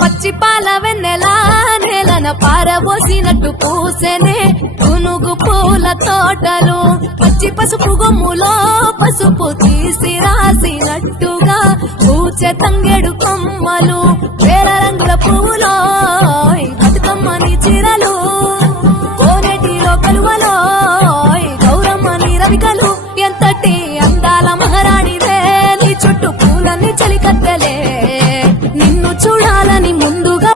పచ్చిపాల వెన్నెలా నేలన పారబోసినట్టు పూసెనే పునుగు పూల తోటలు పచ్చి పసుపు గొమ్ములో పసుపు తీసి రాసినట్టుగా పూచె తంగెడు కొమ్మలు వేల రంగుల పూలో